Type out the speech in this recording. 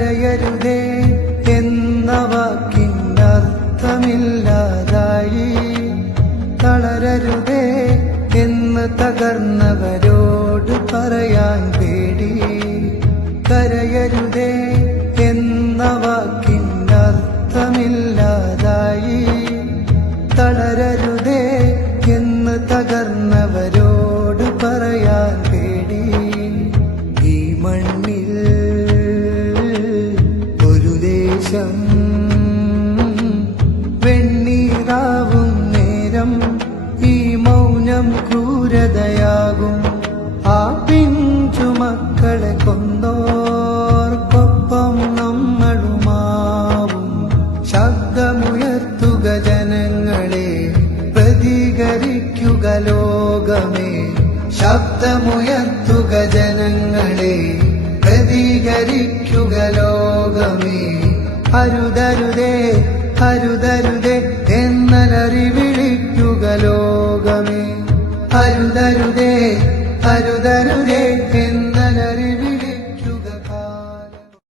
കരയരുതേ എന്ന വാക്കിനർത്ഥമില്ലാതായി. തളരരുതേ എന്ന് തകർന്നവരോട് പറയാൻ പേടി. കരയരുതേ എന്ന വാക്കിനർത്ഥമില്ലാതായി. തളരരുതേ എന്ന് തകർന്നവരോട് പറയാൻ പേടി. ഈ മണ്ണിൽ ഒരു ദേശം വെണ്ണീറാവും നേരം ഈ മൗനം ക്രൂരതയാകും. ആ പിഞ്ചു മക്കളെ കൊന്നോർക്കൊപ്പം നമ്മളുമാവും. ശബ്ദമുയർത്തുക ജനങ്ങളെ, പ്രതികരിക്കുക ലോകമേ. ശബ്ദമുയർത്തുക ജനങ്ങളെ, പ്രതികരിക്കുക ലോകമേ. അരുതരുതേ അരുതരുതേ എന്നലറി വിളിക്കുക ലോകമേ. അരുതരുതേ അരുതരുതേ എന്ന്